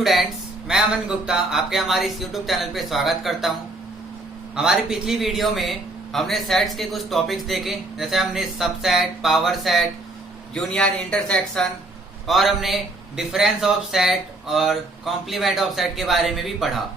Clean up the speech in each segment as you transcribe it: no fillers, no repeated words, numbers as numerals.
Students, मैं अमन गुप्ता आपके हमारे इस यूट्यूब चैनल पे स्वागत करता हूं। हमारी पिछली वीडियो में हमने सेट्स के कुछ टॉपिक्स देखे, जैसे हमने subset, power set, union, intersection और हमने डिफरेंस ऑफ सेट और कॉम्प्लीमेंट ऑफ सेट के बारे में भी पढ़ा।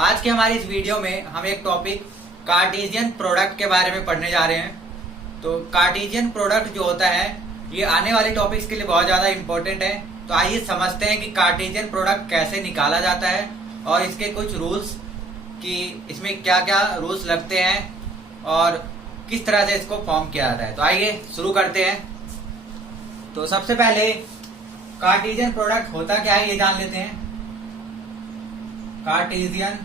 आज के हमारी इस वीडियो में हम एक टॉपिक कार्टेशियन प्रोडक्ट के बारे में पढ़ने जा रहे हैं। तो कार्टेशियन प्रोडक्ट जो होता है ये आने वाले टॉपिक्स के लिए बहुत ज्यादा इंपॉर्टेंट है। तो आइए समझते हैं कि कार्टेशियन प्रोडक्ट कैसे निकाला जाता है और इसके कुछ रूल्स, कि इसमें क्या क्या रूल्स लगते हैं और किस तरह से इसको फॉर्म किया जाता है। तो आइए शुरू करते हैं। तो सबसे पहले कार्टेशियन प्रोडक्ट होता क्या है ये जान लेते हैं। कार्टेशियन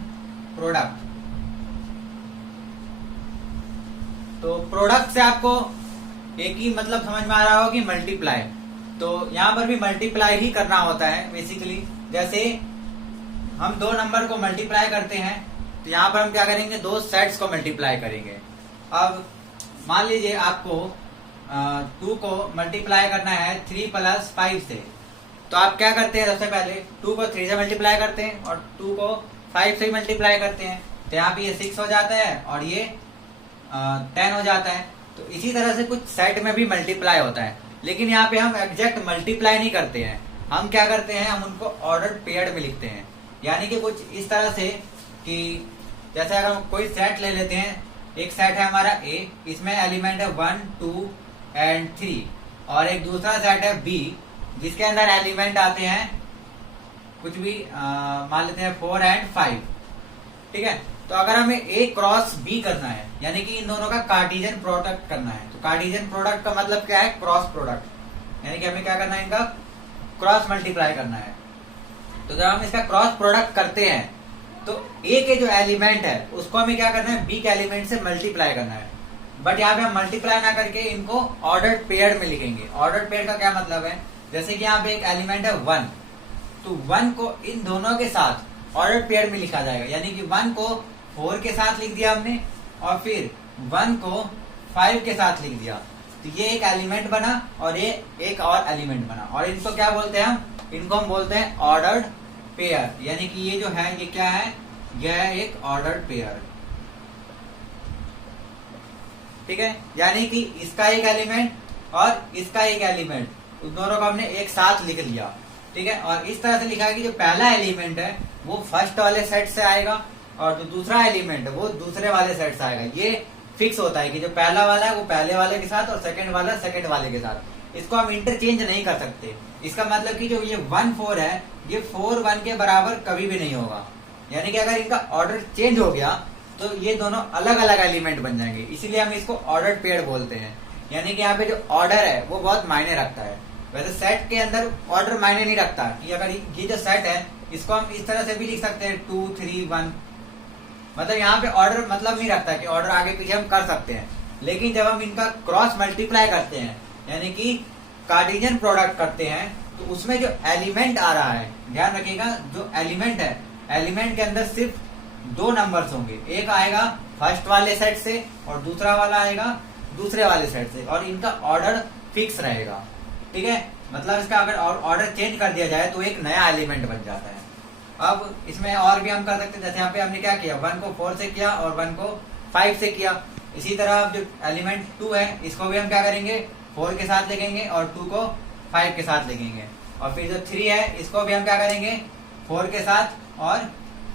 प्रोडक्ट, तो प्रोडक्ट से आपको एक ही मतलब समझ में आ रहा हो कि मल्टीप्लाई। तो यहाँ पर भी मल्टीप्लाई ही करना होता है बेसिकली। जैसे हम दो नंबर को मल्टीप्लाई करते हैं तो यहाँ पर हम क्या करेंगे, दो सेट्स को मल्टीप्लाई करेंगे। अब मान लीजिए आपको 2 को मल्टीप्लाई करना है 3 + 5 से। तो आप क्या करते हैं, सबसे पहले 2 को 3 से मल्टीप्लाई करते हैं और 2 को 5 से मल्टीप्लाई करते हैं। तो यहाँ पे ये 6 हो जाता है और ये 10 हो जाता है। तो इसी तरह से कुछ सेट में भी मल्टीप्लाई होता है, लेकिन यहाँ पे हम एग्जैक्ट मल्टीप्लाई नहीं करते हैं। हम क्या करते हैं, हम उनको ऑर्डर पेयर्ड में लिखते हैं। यानी कि कुछ इस तरह से कि जैसे अगर हम कोई सेट ले लेते हैं, एक सेट है हमारा A, इसमें एलिमेंट है 1, 2 एंड 3, और एक दूसरा सेट है B जिसके अंदर एलिमेंट आते हैं कुछ भी मान लेते हैं 4 एंड 5। ठीक है। तो अगर हमें A क्रॉस B करना है, यानी कि इन दोनों का कार्टेशियन प्रोडक्ट करना है। तो कार्टेशियन प्रोडक्ट का मतलब क्या है, क्रॉस प्रोडक्ट, यानी कि हमें क्या करना है, इनका क्रॉस मल्टीप्लाई करना है। तो जब हम इसका क्रॉस प्रोडक्ट करते हैं तो A के जो एलिमेंट है उसको हमें क्या करना है, B के एलिमेंट से मल्टीप्लाई करना है। बट यहाँ पे हम मल्टीप्लाई ना करके इनको ऑर्डर्ड पेयर्ड में लिखेंगे। ऑर्डर्ड पेयर्ड का क्या मतलब है, जैसे कि यहाँ पे एक एलिमेंट है 1, तो 1 को इन दोनों के साथ ऑर्डर्ड पेयर्ड में लिखा जाएगा। यानी कि 1 को 4 के साथ लिख दिया हमने और फिर 1 को 5 के साथ लिख दिया। तो ये एक एलिमेंट बना और ये एक और एलिमेंट बना, और इनको क्या बोलते हैं हम, इनको हम बोलते हैं ऑर्डर्ड पेयर। यानी कि ये जो है ये क्या है, यह है एक ऑर्डर्ड पेयर। ठीक है। यानी कि इसका एक एलिमेंट और इसका एक एलिमेंट, उन दोनों को हमने एक साथ लिख लिया। ठीक है। और इस तरह से लिखा है कि जो पहला एलिमेंट है वो फर्स्ट वाले सेट से आएगा और जो दूसरा एलिमेंट है वो दूसरे वाले सेट से आएगा। ये फिक्स होता है कि जो पहला वाला है वो पहले वाले के साथ और सेकंड वाला सेकंड वाले के साथ। इसको हम इंटरचेंज नहीं कर सकते। इसका मतलब कि जो ये 1 4 है ये 4 1 के बराबर कभी भी नहीं होगा। यानी कि अगर इनका ऑर्डर चेंज हो गया तो ये दोनों अलग अलग एलिमेंट बन जाएंगे, इसीलिए हम इसको ऑर्डर पेयर बोलते हैं। यानी कि यहाँ पे जो ऑर्डर है वो बहुत मायने रखता है। वैसे सेट के अंदर ऑर्डर मायने नहीं रखता कि अगर ये जो सेट है इसको हम इस तरह से भी लिख सकते हैं 2 3 1, मतलब यहाँ पे ऑर्डर मतलब नहीं रखता कि ऑर्डर आगे पीछे हम कर सकते हैं। लेकिन जब हम इनका क्रॉस मल्टीप्लाई करते हैं, यानी कि कार्टेशियन प्रोडक्ट करते हैं, तो उसमें जो एलिमेंट आ रहा है, ध्यान रखिएगा, जो एलिमेंट है, एलिमेंट के अंदर सिर्फ 2 नंबर्स होंगे। एक आएगा फर्स्ट वाले सेट से और दूसरा वाला आएगा दूसरे वाले सेट से, और इनका ऑर्डर फिक्स रहेगा। ठीक है। मतलब इसका अगर ऑर्डर चेंज कर दिया जाए तो एक नया एलिमेंट बन जाता है। अब इसमें और भी हम कर सकते हैं, जैसे यहाँ पे हमने क्या किया, 1 को 4 से किया और 1 को 5 से किया। इसी तरह अब जो एलिमेंट 2 है इसको भी हम क्या करेंगे, 4 के साथ लिखेंगे और 2 को 5 के साथ लिखेंगे। और फिर जो 3 है इसको भी हम क्या करेंगे, 4 के साथ और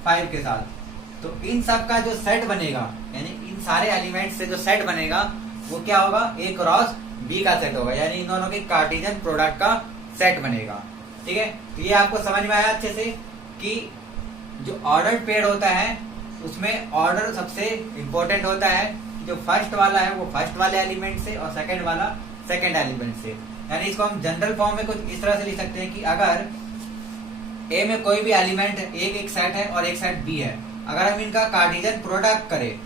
5 के साथ। तो इन सब का जो सेट बनेगा, यानी इन सारे एलिमेंट से जो सेट बनेगा वो क्या होगा, A क्रॉस B का सेट होगा। यानी इन दोनों के कार्टेशियन प्रोडक्ट का सेट बनेगा। ठीक है। तो ये आपको समझ में आया अच्छे से कि जो ऑर्डर पेयर होता है उसमें ऑर्डर सबसे इंपॉर्टेंट होता है। जो फर्स्ट वाला है वो फर्स्ट वाले एलिमेंट से और सेकंड वाला सेकंड एलिमेंट से। यानी इसको हम जनरल फॉर्म में कुछ इस तरह से लिख सकते हैं कि अगर A में कोई भी एलिमेंट एक सेट है और एक सेट B है, अगर हम इनका कार्टेशियन प्रोडक्ट करें,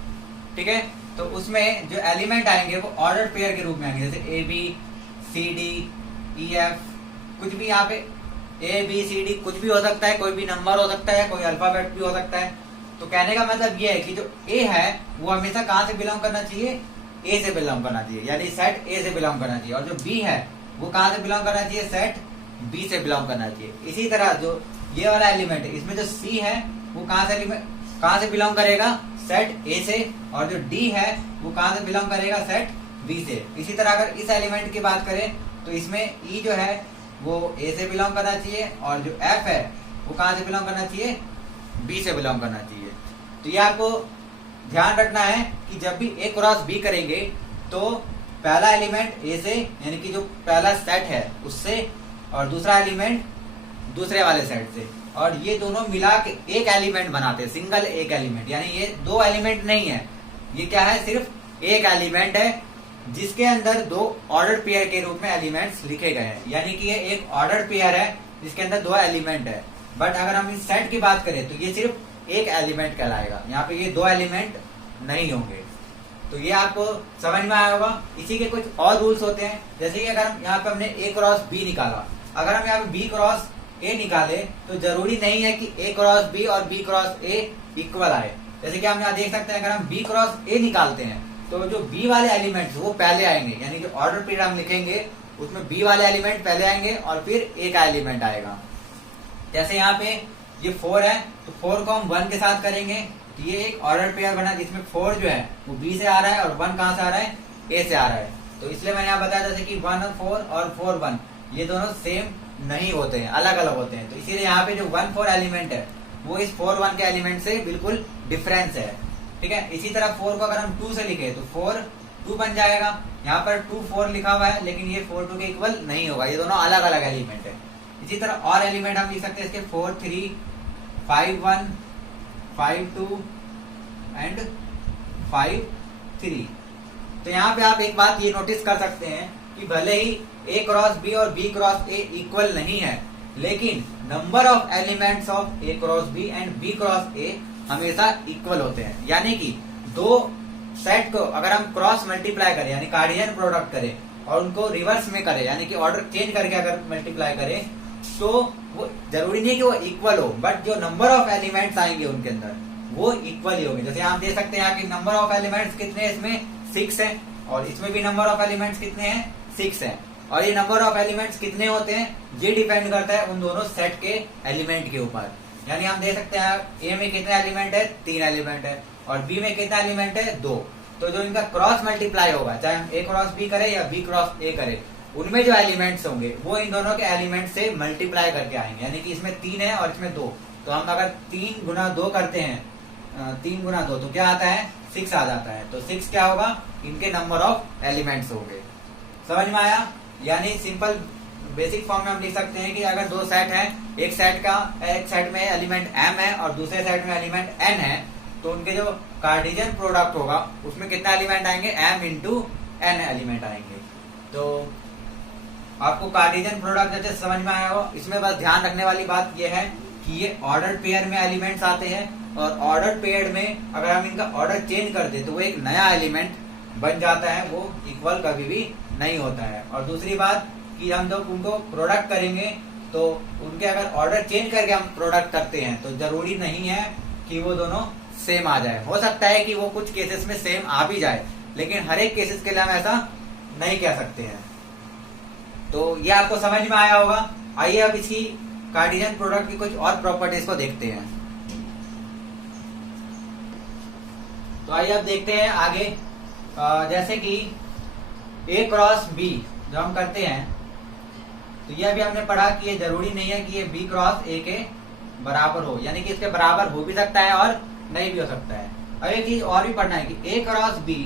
ठीक है, तो उसमें जो एलिमेंट आएंगे वो ऑर्डर पेयर के रूप में आएंगे। जैसे A B C D E F, कुछ भी यहाँ पे A B C D कुछ भी हो सकता है, कोई भी नंबर हो सकता है, कोई अल्फाबेट भी हो सकता है। तो कहने का मतलब ये है कि जो A है वो हमेशा कहाँ से बिलोंग करना चाहिए, A से बिलोंग करना चाहिए, यानी सेट A से बिलोंग करना चाहिए। और जो B है वो कहाँ से बिलोंग करना चाहिए, सेट B से बिलोंग करना चाहिए। इसी तरह जो ये वाला एलिमेंट है, इसमें जो सी है वो कहाँ से बिलोंग करेगा, सेट ए से, और जो डी है वो कहाँ से बिलोंग करेगा, सेट बी से। इसी तरह अगर इस एलिमेंट की बात करें तो इसमें ई जो है वो ए से बिलोंग करना चाहिए, और जो एफ है वो कहाँ से बिलोंग करना चाहिए, बी से बिलोंग करना चाहिए। तो ये आपको ध्यान रखना है कि जब भी ए क्रॉस बी करेंगे तो पहला एलिमेंट ए से, यानी कि जो पहला सेट है उससे, और दूसरा एलिमेंट दूसरे वाले सेट से, और ये दोनों मिला के एक एलिमेंट बनाते हैं, सिंगल एक एलिमेंट। यानी ये दो एलिमेंट नहीं है, ये क्या है, सिर्फ एक एलिमेंट है जिसके अंदर दो ऑर्डर पेयर के रूप में एलिमेंट्स लिखे गए हैं। यानी कि ये एक ऑर्डर पेयर है जिसके अंदर दो एलिमेंट है। बट अगर हम इस सेट की बात करें तो ये सिर्फ एक एलिमेंट कहलाएगा, यहाँ पे ये दो एलिमेंट नहीं होंगे। तो ये आपको समझ में आया होगा। इसी के कुछ और रूल्स होते हैं, जैसे कि अगर हम यहाँ पे हमने ए क्रॉस बी निकाला, अगर हम यहाँ पे बी क्रॉस ए निकाले तो जरूरी नहीं है कि ए क्रॉस बी और बी क्रॉस ए इक्वल आए। जैसे कि हम यहाँ देख सकते हैं, अगर हम बी क्रॉस ए निकालते हैं तो जो बी वाले एलिमेंट्स वो पहले आएंगे, यानी जो ऑर्डर पेयर हम लिखेंगे उसमें बी वाले एलिमेंट पहले आएंगे और फिर ए का एलिमेंट आएगा। जैसे यहाँ पे ये 4 है तो 4 को हम 1 के साथ करेंगे, तो ये एक ऑर्डर पेयर बना जिसमें 4 जो है वो बी से आ रहा है और 1 कहाँ से आ रहा है, ए से आ रहा है। तो इसलिए मैंने यहाँ बताया जैसे कि 1 और 4 और 4 1 ये दोनों सेम नहीं होते हैं, अलग अलग होते हैं। तो इसीलिए यहाँ पे जो 1 4 एलिमेंट है वो इस 4 1 के एलिमेंट से बिल्कुल डिफरेंस है, ठीक है। इसी तरह 4 को अगर हम 2 से लिखे तो 4 2 बन जाएगा। यहाँ पर 2 4 लिखा हुआ है लेकिन ये 4 2 के इक्वल नहीं होगा, ये दोनों अलग अलग एलिमेंट है। इसी तरह और एलिमेंट हम लिख सकते हैं इसके 4 3 5 1 5 2 एंड 5 3। तो यहाँ पे आप एक बात ये नोटिस कर सकते हैं कि भले ही ए क्रॉस बी और बी क्रॉस ए इक्वल नहीं है, लेकिन number of elements of A cross B and B cross A हमेशा इक्वल होते हैं। यानी कि दो सेट को अगर हम क्रॉस मल्टीप्लाई करें यानी कार्डियन प्रोडक्ट करें और उनको रिवर्स में करें यानी कि ऑर्डर चेंज करके अगर मल्टीप्लाई करें तो वो जरूरी नहीं कि वो इक्वल हो, बट जो नंबर ऑफ एलिमेंट्स आएंगे उनके अंदर वो इक्वल ही होंगे। जैसे आप देख सकते हैं यहाँ कि नंबर ऑफ एलिमेंट्स कितने हैं, इसमें 6 है और इसमें भी नंबर ऑफ एलिमेंट्स कितने हैं, 6 है। और ये नंबर ऑफ एलिमेंट्स कितने होते हैं ये डिपेंड करता है उन दोनों सेट के एलिमेंट के ऊपर। यानी हम देख सकते हैं ए में कितने एलिमेंट है, 3 एलिमेंट है, और बी में कितना एलिमेंट है, 2। तो जो इनका क्रॉस मल्टीप्लाई होगा, चाहे हम ए क्रॉस बी करें या बी क्रॉस ए करें, उनमें जो एलिमेंट्स होंगे वो इन दोनों के एलिमेंट से मल्टीप्लाई करके आएंगे। यानी कि इसमें 3 है और इसमें 2, तो हम अगर 3 गुना 2 करते हैं, 3 गुना 2 तो क्या आता है, 6 आ जाता है। तो 6 क्या होगा, इनके नंबर ऑफ एलिमेंट्स होंगे। समझ में आया। यानी सिंपल बेसिक फॉर्म में हम लिख सकते हैं कि अगर दो सेट है, एक सेट में एलिमेंट m है और दूसरे सेट में एलिमेंट n है, तो उनके जो कार्टेशियन प्रोडक्ट होगा उसमें कितना एलिमेंट आएंगे, m इंटू n एलिमेंट आएंगे। तो आपको कार्टेशियन प्रोडक्ट जैसे समझ में आया हो। इसमें बस ध्यान रखने वाली बात यह है कि ये ऑर्डर पेयर में एलिमेंट्स आते हैं और ऑर्डर पेयर में अगर हम इनका ऑर्डर चेंज कर दे तो वो एक नया एलिमेंट बन जाता है, वो इक्वल कभी भी नहीं होता है। और दूसरी बात कि हम जब उनको प्रोडक्ट करेंगे तो उनके अगर ऑर्डर चेंज करके हम प्रोडक्ट करते हैं तो जरूरी नहीं है कि वो दोनों सेम आ जाए। हो सकता है कि वो कुछ केसेस में सेम आ भी जाए, लेकिन हर एक केसेस के लिए हम ऐसा नहीं कह सकते हैं। तो ये आपको समझ में आया होगा। आइए अब इसकी कार्टेशियन प्रोडक्ट की कुछ और प्रॉपर्टीज को देखते हैं। तो आइए अब देखते हैं आगे। जैसे कि ए क्रॉस बी जो हम करते हैं तो यह भी हमने पढ़ा कि ये जरूरी नहीं है कि ये बी क्रॉस ए के बराबर हो, यानी कि इसके बराबर हो भी सकता है और नहीं भी हो सकता है। अब एक चीज और भी पढ़ना है कि ए क्रॉस बी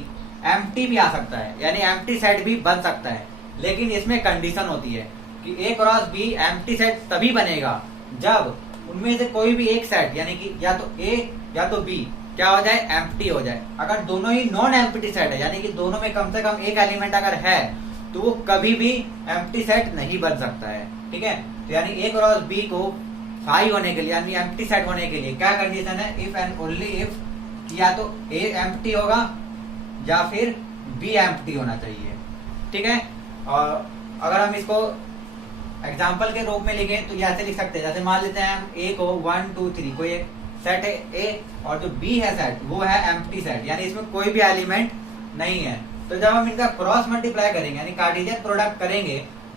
एम्प्टी भी आ सकता है, यानी एम्प्टी सेट भी बन सकता है। लेकिन इसमें कंडीशन होती है कि ए क्रॉस बी एम्प्टी सेट तभी बनेगा जब उनमें से कोई भी एक सेट यानी कि या तो ए या तो बी क्या हो जाए, एम्प्टी हो जाए। अगर दोनों ही नॉन एम्प्टी सेट है यानी कि दोनों में कम से कम एक एलिमेंट अगर है तो वो कभी भी एम्प्टी सेट नहीं बन सकता है, ठीक है। तो यानी ए क्रॉस बी को फाई होने के लिए यानी एम्प्टी सेट होने के लिए क्या कंडीशन है, इफ एंड ओनली इफ या तो ए एम्प्टी होगा या फिर बी एम्प्टी होना चाहिए, ठीक है। और अगर हम इसको एग्जाम्पल के रूप में लिखें तो ऐसे लिख सकते हैं, जैसे मान लेते हैं हम ए को 1 2 3 कोई एक सेट है ए और जो बी है सेट वो है एम्प्टी सेट, यानी इसमें कोई भी एलिमेंट नहीं है। तो जब हम इनका क्रॉस मल्टीप्लाई करेंगे यानी कार्टेशियन प्रोडक्ट करेंगे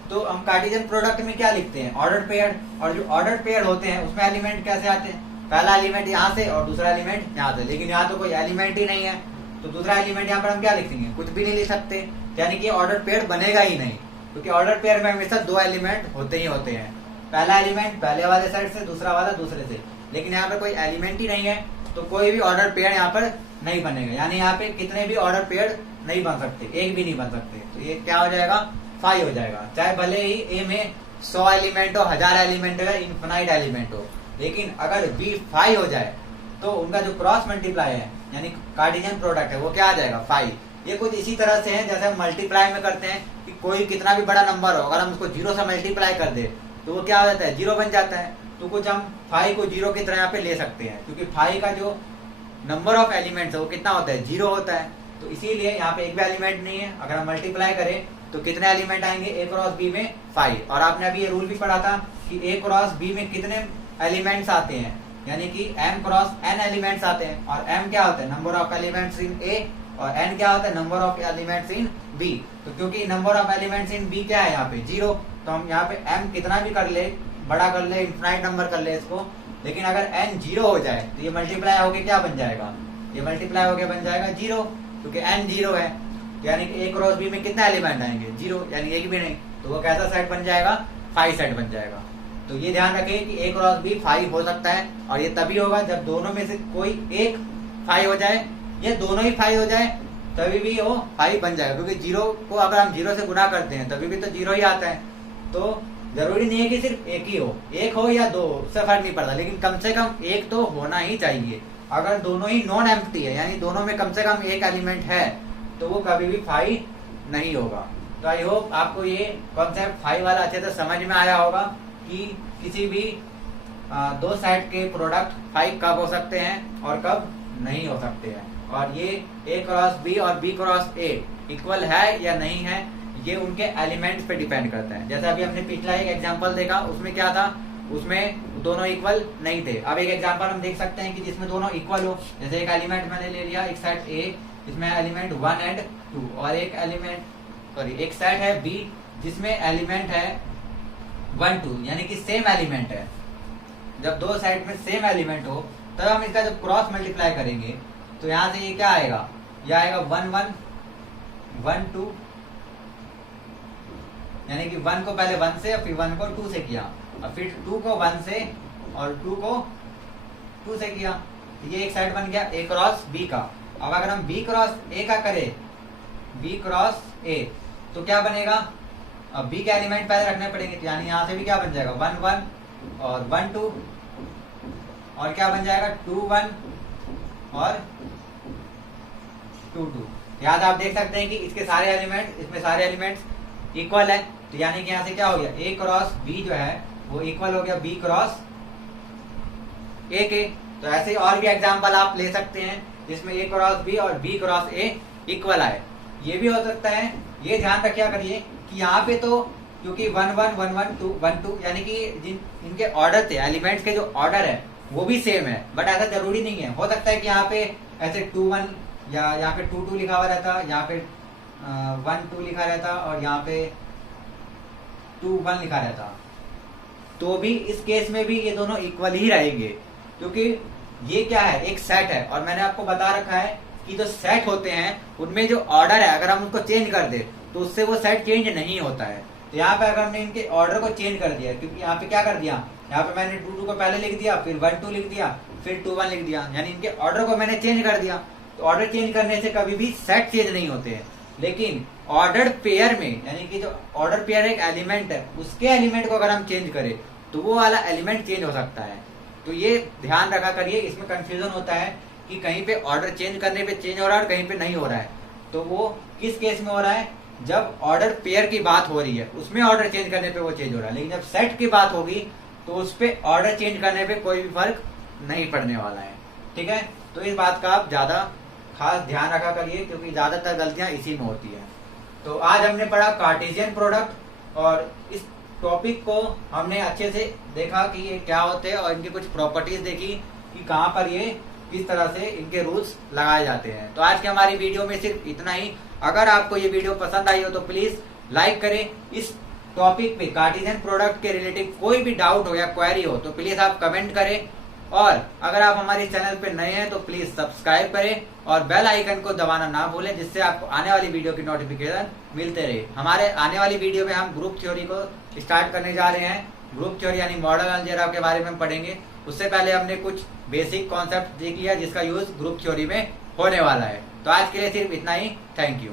तो हम कार्टेशियन प्रोडक्ट में क्या लिखते हैं, ऑर्डर पेयर। और जो ऑर्डर पेयर होते हैं उसमें एलिमेंट कैसे आते हैं, पहला एलिमेंट यहाँ से और दूसरा एलिमेंट यहाँ से, लेकिन यहाँ तो कोई एलिमेंट ही नहीं है, तो दूसरा एलिमेंट यहाँ पर हम क्या लिखेंगे, कुछ भी नहीं लिख सकते, यानी कि ऑर्डर पेयर बनेगा ही नहीं, क्योंकि ऑर्डर पेयर में हमेशा दो एलिमेंट होते ही होते हैं, पहला एलिमेंट पहले वाले साइड से, दूसरा वाला दूसरे से। लेकिन यहाँ पे कोई एलिमेंट ही नहीं है, तो कोई भी ऑर्डर पेयर यहाँ पर नहीं बनेगा, यानी यहाँ पे कितने भी ऑर्डर पेयर नहीं बन सकते, एक भी नहीं बन सकते। तो ये क्या हो जाएगा, 5 हो जाएगा, चाहे भले ही ए में 100 एलिमेंट हो, 1000 एलिमेंट हो, इन्फिनाइट एलिमेंट हो, लेकिन अगर बी 5 हो जाए तो उनका जो क्रॉस मल्टीप्लाई है यानी कार्टेशियन प्रोडक्ट है वो क्या आ जाएगा, 5। ये कुछ इसी तरह से है जैसे हम मल्टीप्लाई में करते हैं कि कोई कितना भी बड़ा नंबर हो, अगर हम उसको 0 से मल्टीप्लाई कर दे तो वो क्या हो जाता है, 0 बन जाता है। तो कुछ हम 5 को 0 की तरह यहाँ पे ले सकते हैं, क्योंकि 5 का जो नंबर ऑफ एलिमेंट्स है वो कितना होता है, 0 होता है। तो इसीलिए यहाँ पे एक भी एलिमेंट नहीं है, अगर हम मल्टीप्लाई करें तो कितने एलिमेंट आएंगे, ए क्रॉस बी में 5। और आपने अभी ये रूल भी पढ़ा था कि ए क्रॉस बी में कितने एलिमेंट्स आते हैं, यानी कि m क्रॉस n एलिमेंट्स आते हैं, और m क्या होता है, number of elements in a, और n क्या होता है, number of elements in b। तो क्योंकि number of elements in b क्या है यहाँ पे 0, तो हम यहाँ पे m कितना भी कर ले, बड़ा कर ले, इनफाइनाइट नंबर कर ले इसको, लेकिन अगर n 0 हो जाए तो ये मल्टीप्लाई होके क्या बन जाएगा, ये मल्टीप्लाई होके बन जाएगा 0, क्योंकि n 0 है, यानी कि a क्रॉस b में कितना एलिमेंट आएंगे, 0, यानी एक भी नहीं, तो वो कैसा सेट बन जाएगा, 5 सेट बन जाएगा। तो ये ध्यान रखें कि a क्रॉस b 5 हो सकता है, और ये तभी होगा जब दोनों में से कोई एक 5 हो जाए, या दोनों ही 5 हो जाए, तभी भी वो 5 बन जाएगा, क्योंकि 0 को अगर हम 0 से गुना करते हैं तभी भी तो 0 ही आता है। तो जरूरी नहीं है कि सिर्फ एक ही हो, एक हो या दो, उससे फर्क नहीं पड़ता, लेकिन कम से कम एक तो होना ही चाहिए। अगर दोनों ही नॉन एम्प्टी है, यानी दोनों में कम से कम एक एलिमेंट है, तो वो कभी भी 5 नहीं होगा। तो आई होप आपको ये कॉन्सेप्ट 5 वाला अच्छे से समझ में आया होगा कि किसी भी दो साइड के प्रोडक्ट 5 कब हो सकते हैं और कब नहीं हो सकते हैं, और ये a क्रॉस b और b क्रॉस a इक्वल है या नहीं है, ये उनके एलिमेंट्स पे डिपेंड करता है। जैसे अभी हमने पिछला एक एग्जांपल देखा, उसमें क्या था, उसमें दोनों इक्वल नहीं थे। अब एक एग्जांपल हम देख सकते हैं कि जिसमें दोनों इक्वल हो, जैसे एक एलिमेंट मैंने ले लिया, एक सेट a जिसमें एलिमेंट 1 एंड 2, और एक सेट है b जिसमें एलिमेंट है 1 2, यानी कि सेम एलिमेंट है। जब दो साइड में सेम एलिमेंट हो तब हम इसका जब क्रॉस मल्टीप्लाई करेंगे तो यहाँ से ये क्या आएगा, ये आएगा 1 1 1 2, यानी कि 1 को पहले 1 से, फिर 1 को 2 से किया, और फिर 2 को 1 से और 2 को 2 से किया। ये एक साइड बन गया a क्रॉस b का। अब अगर हम b क्रॉस a का करें, b क्रॉस a, तो क्या बनेगा, अब b के एलिमेंट पहले रखने पड़ेंगे, तो यानी यहाँ से भी क्या बन जाएगा 1 1 और 1 2, और क्या बन जाएगा 2 1 और 2 2। यहाँ से आप देख सकते हैं कि इसके सारे एलिमेंट, इसमें सारे एलिमेंट्स इक्वल है, तो यानी कि यहाँ से क्या हो गया, a क्रॉस b जो है वो इक्वल हो गया b क्रॉस a के। तो ऐसे ही और भी एग्जाम्पल आप ले सकते हैं जिसमें a क्रॉस b और b क्रॉस a इक्वल आए। ये भी हो सकता है, ये ध्यान रखिया करिए कि यहाँ पे तो क्योंकि 1 1 1 1 2 1 2, यानी कि जिन इनके ऑर्डर थे, एलिमेंट्स के जो ऑर्डर है वो भी सेम है, बट ऐसा जरूरी नहीं है। हो सकता है कि यहाँ पे ऐसे 2 1 या यहाँ पे 2 2 लिखा हुआ रहता, यहाँ पे 1 2 लिखा रहता, और यहाँ पे 2 1 लिखा रहता, तो भी इस केस में भी ये दोनों इक्वल ही रहेंगे, क्योंकि ये क्या है, एक सेट है। और मैंने आपको बता रखा है कि जो सेट होते हैं उनमें जो ऑर्डर है अगर हम उसको चेंज कर दे तो उससे वो सेट चेंज नहीं होता है। तो यहाँ पे अगर हमने इनके ऑर्डर को चेंज कर दिया, क्योंकि यहाँ पे क्या कर दिया, यहाँ पे मैंने 2 2 को पहले लिख दिया, फिर 1 2 लिख दिया, फिर 2 1 लिख दिया, यानी इनके ऑर्डर को मैंने चेंज कर दिया। तो ऑर्डर चेंज करने से कभी भी सेट चेंज नहीं होते हैं, लेकिन ऑर्डर पेयर में, यानी कि जो ऑर्डर पेयर एक एलिमेंट है उसके एलिमेंट को अगर हम चेंज करें तो वो वाला एलिमेंट चेंज हो सकता है। तो ये ध्यान रखा करिए, इसमें कंफ्यूजन होता है कि कहीं पे ऑर्डर चेंज करने पे चेंज हो रहा है और कहीं पे नहीं हो रहा है। तो वो किस केस में हो रहा है, जब ऑर्डर पेयर की बात हो रही है उसमें ऑर्डर चेंज करने पे वो चेंज हो रहा है, लेकिन जब सेट की बात होगी तो उस पे ऑर्डर चेंज करने पे कोई भी फर्क नहीं पड़ने वाला है। ठीक है, तो इस बात का आप ज्यादा खास ध्यान रखा करिए, क्योंकि ज्यादातर गलतियां इसी में होती है। तो आज हमने पढ़ा कार्टेशियन प्रोडक्ट, और इस टॉपिक को हमने अच्छे से देखा कि ये क्या होते हैं, और इनकी कुछ प्रॉपर्टीज देखी कि कहाँ पर ये किस तरह से इनके रूल्स लगाए जाते हैं। तो आज की हमारी वीडियो में सिर्फ इतना ही। अगर आपको ये वीडियो पसंद आई हो तो प्लीज लाइक करें, इस टॉपिक पे कार्टेशियन प्रोडक्ट के रिलेटिव कोई भी डाउट हो या क्वेरी हो तो प्लीज आप कमेंट करें, और अगर आप हमारे चैनल पे नए हैं तो प्लीज सब्सक्राइब करें और बेल आइकन को दबाना ना भूलें, जिससे आपको आने वाली वीडियो की नोटिफिकेशन मिलते रहे। हमारे आने वाली वीडियो में हम ग्रुप थ्योरी को स्टार्ट करने जा रहे हैं। ग्रुप थ्योरी यानी मॉडल अलजेब्रा के बारे में पढ़ेंगे। उससे पहले हमने कुछ बेसिक कॉन्सेप्ट देख लिया जिसका यूज ग्रुप थ्योरी में होने वाला है। तो आज के लिए सिर्फ इतना ही। Thank you.